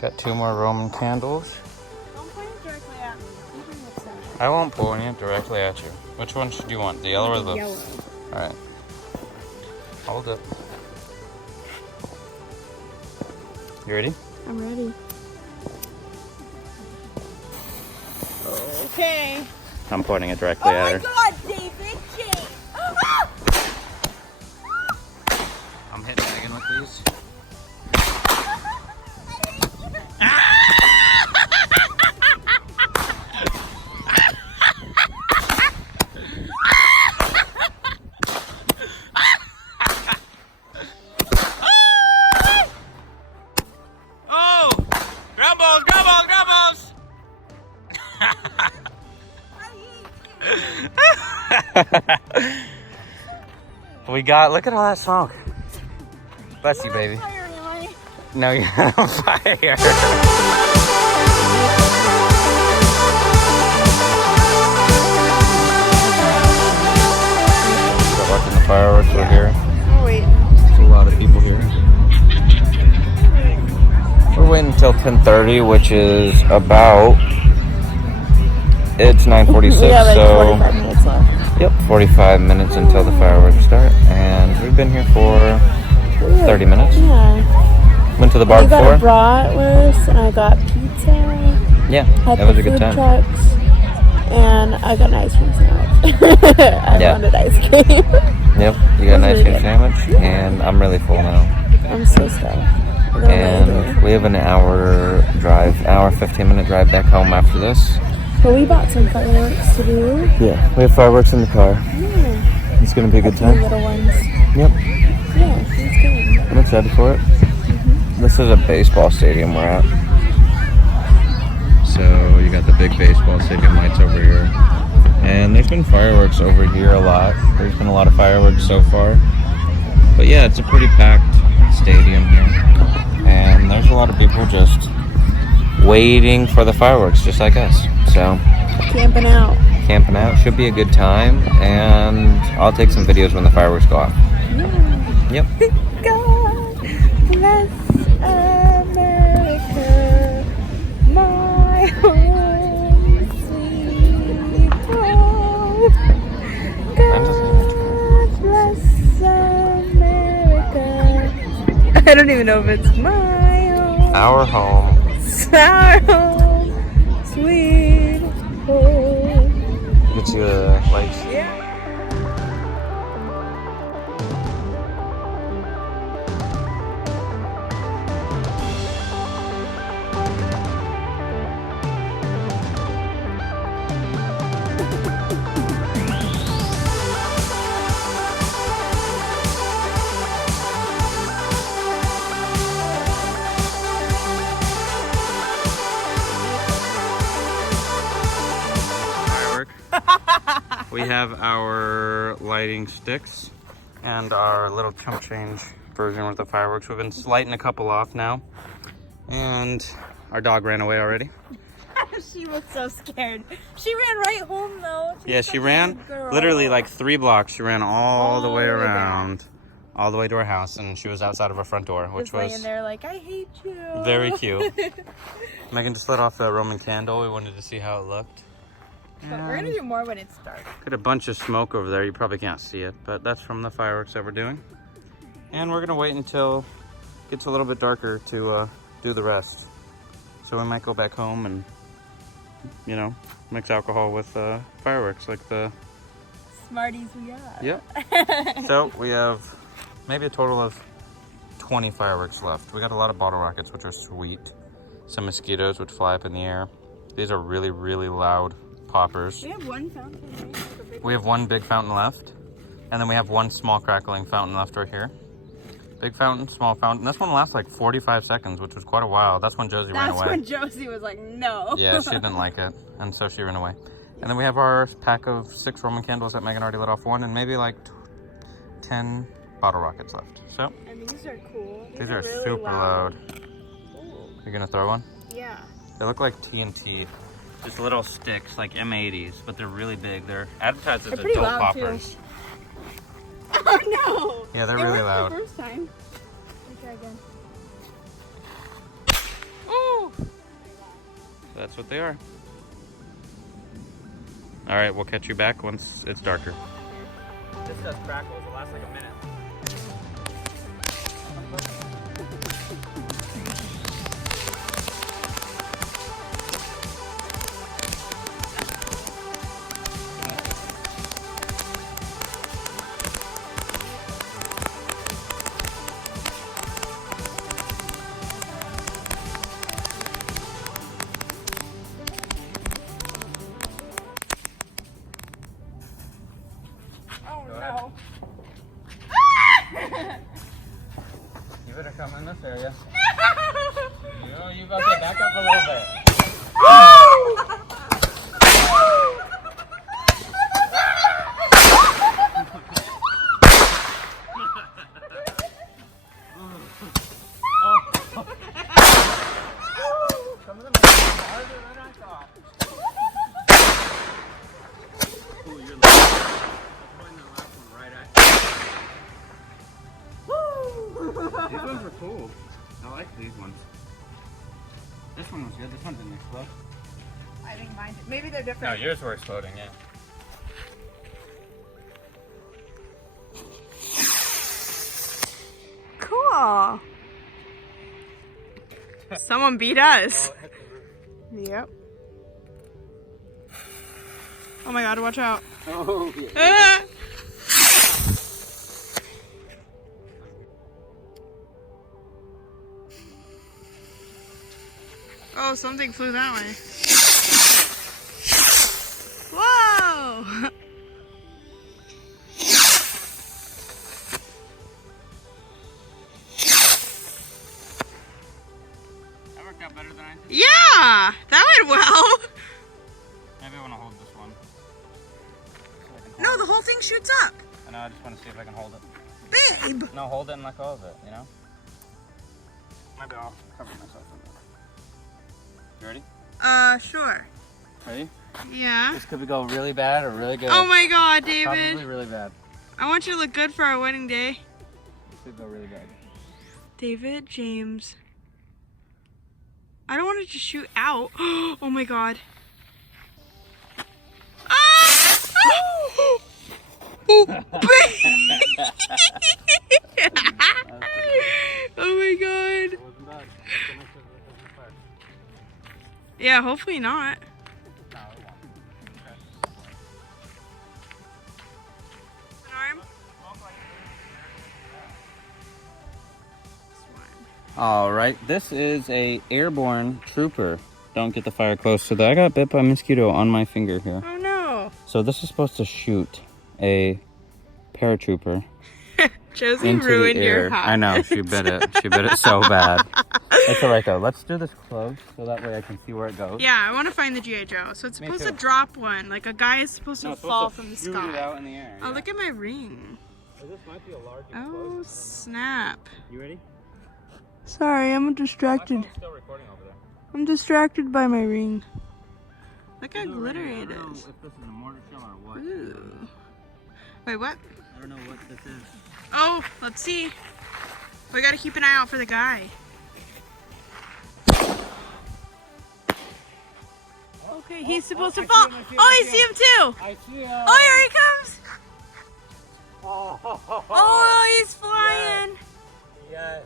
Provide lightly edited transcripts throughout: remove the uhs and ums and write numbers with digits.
Got 2 more Roman candles. Don't point it directly at me. Even with that. I won't point it directly at you. Which one should you want? The yellow or the blue? Yellow. Alright. Hold it. You ready? I'm ready. Okay. I'm pointing it directly at her. Oh my god, David! Jane! Ah! I'm hitting Megan with these. Oh! Grumbles! Grumbles! Grumbles! We got, look at all that smoke. Bless you, baby. No, you're not on fire. We're watching the fireworks over here. Oh, wait. There's a lot of people here. We're waiting until 10:30, which is about, it's 9:46, We have like so 45 minutes left. yep, 45 minutes until the fireworks start, and we've been here for 30 minutes. Yeah. Went to the bar You got a before. bratwurst, and I got pizza. Yeah, Had that was the a good food time. trucks, and I got an ice cream sandwich. I Yeah. wanted ice cream. Yep, you got an ice cream sandwich, and I'm really full now. I'm so stuffed. And we have an hour 15-minute drive back home after this. But we bought some fireworks to do. Yeah, we have fireworks in the car. Yeah. It's gonna be a good The time. little ones. Yep, Yeah, it's good. I'm excited for it. This is a baseball stadium we're at. So you got the big baseball stadium lights over here. And there's been fireworks over here a lot. There's been a lot of fireworks so far. But yeah, it's a pretty packed stadium here. And there's a lot of people just waiting for the fireworks, just like us. So Camping out. camping out should be a good time. And I'll take some videos when the fireworks go off. Yeah. Yep. God bless America, my home, sweet home. God bless America. I don't even know if it's my home. Our home. Our home, sweet home. Get you the lights. Yeah. Firework. We have our lighting sticks and our little chump change version with the fireworks. We've been lighting a couple off now, and our dog ran away already. She was so scared. She ran right home though. Yeah, she ran literally like 3 blocks. She ran all the way around, all the way to our house, and she was outside of our front door, which Just laying was there like, I hate you. very cute. Megan just lit off the Roman candle. We wanted to see how it looked. But we're gonna do more when it's dark. Got a bunch of smoke over there. You probably can't see it, but that's from the fireworks that we're doing. And we're gonna wait until it gets a little bit darker to do the rest. So we might go back home and, you know, mix alcohol with fireworks like the... Smarties we are. Yep. So we have maybe a total of 20 fireworks left. We got a lot of bottle rockets, which are sweet. Some mosquitoes which fly up in the air. These are really, really loud poppers. We have one fountain, right? We have one big fountain left, and then we have one small crackling fountain left right here. Big fountain, small fountain. This one lasts like 45 seconds, which was quite a while. That's when Josie ran away. That's when Josie was like, no. Yeah, she didn't like it, and so she ran away. And then we have our pack of 6 Roman candles that Megan already lit off one, and maybe like 10 bottle rockets left. So And these are cool. these are really super loud. Ooh. You're gonna throw one? Yeah. They look like TNT. Just little sticks, like M80s, but they're really big. They're advertised as They're pretty adult loud, too. poppers. Oh no! Yeah, they're It really worked loud. the first time. Let me try again. that's what they are. All right, we'll catch you back once it's darker. This does crackles. It lasts like a minute. No. You better come in this area. You okay, back up a little bit. Some of them are harder than I thought. Ooh, you're lucky. These ones were cool. I like these ones. This one was good. This one didn't explode. I think mine did. Maybe they're No, different. yours were exploding, yeah. Cool. Someone beat us. Yep. Oh my god, watch out. Oh, yeah. Ah! Oh, something flew that way. Whoa! That worked out better than I did. Yeah! That went well! Maybe I want to hold this one. So No, the whole thing shoots up! I know, I just want to see if I can hold it. Babe! No, hold it and let go of it, you know? Maybe I'll cover myself in that. You ready? Sure. Ready? Yeah. This could go really bad or really good. Oh my god, David. Probably really bad. I want you to look good for our wedding day. This could go really bad. David, James. I don't want it to shoot out. Oh my god. Ah! Oh, oh my god. Yeah, hopefully not. An arm? All right, this is a airborne trooper. Don't get the fire close to that. I got bit by a mosquito on my finger here. Oh no. So this is supposed to shoot a paratrooper Josie into ruined the your air. hat. I know, she bit it. She bit it so bad. It's all right though. Let's do this close so that way I can see where it goes. Yeah, I want to find the G.I. Joe. So it's Me supposed too. to drop one. Like a guy is supposed to No, it's fall supposed from the to shoot sky. it out in the air. Oh, look at my ring. This might be a large Oh, snap. You ready? Sorry, I'm distracted. My phone's still recording over there. I'm distracted by my ring. Look how glittery it I don't know is. if this is a mortar shell or what. Ooh. Wait, what? I don't know what this is. Oh, let's see. We gotta keep an eye out for the guy. Okay, he's supposed to I fall. see him, I see him, Oh, I I see see him too. I see him. Oh, here he comes. Oh, Oh, he's flying. yes.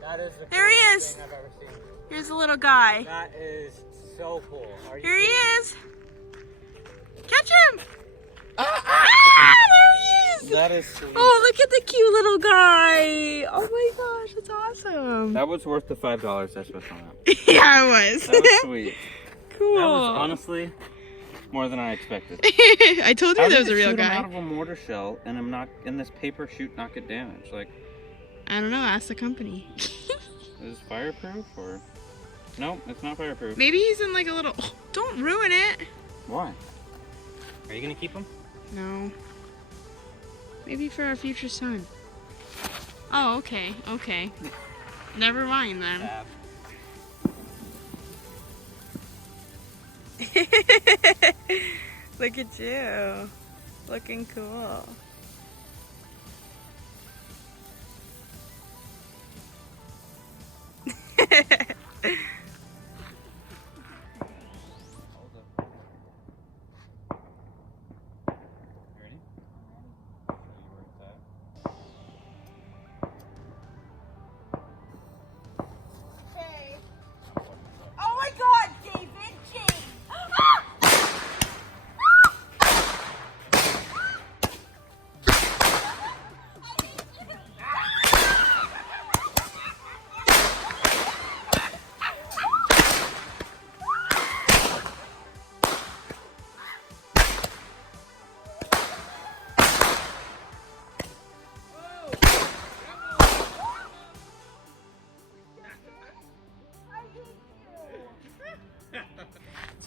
That is the There he coolest is. thing I've ever seen. Here's the little guy. That is so cool. Are you Here he kidding? is. Catch him. Ah, there he is. That is sweet. Oh, look at the cute little guy. Oh my gosh, that's awesome. That was worth the $5 I spent on that. Yeah, it was. That was sweet. Cool. That was honestly more than I expected. I told you How that did was a it real shoot him guy. out of a mortar shell and I'm not in this paper chute not get damaged? Like, I don't know. Ask the company. is this fireproof or? No, it's not fireproof. Maybe he's in like a little. Oh, don't ruin it. Why? Are you gonna keep them? No. Maybe for our future son. Oh, okay. Okay. Never mind then. Look at you. Looking cool.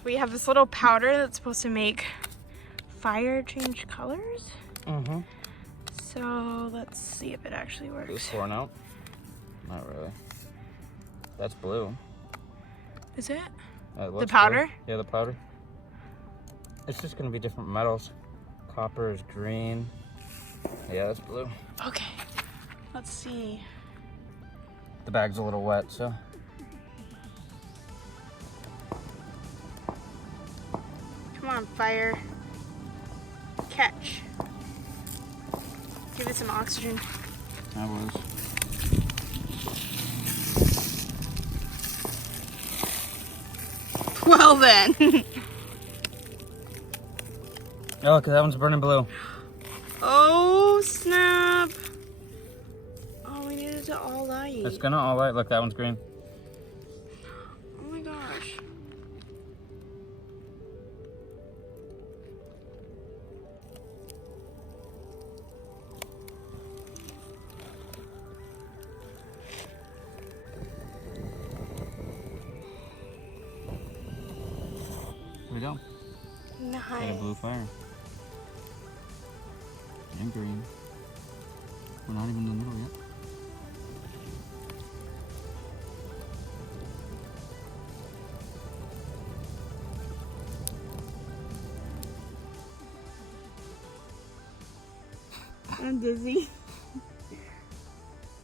So we have this little powder that's supposed to make fire change colors. Mm-hmm. So let's see if it actually Is this works. pouring out? Not really. That's blue. Is it? It The looks powder? blue. Yeah, the powder. It's just gonna be different metals. Copper is green. Yeah, that's blue. Okay. Let's see. The bag's a little wet, so. Come on, fire. Catch. Give it some oxygen. I was. Well then. Oh, look, that one's burning blue. Oh snap. Oh, we need it to all light. It's gonna all light. Look, that one's green. Oh my gosh. Here we go. Got a blue Nice. fire. And green. We're not even in the middle yet. I'm dizzy.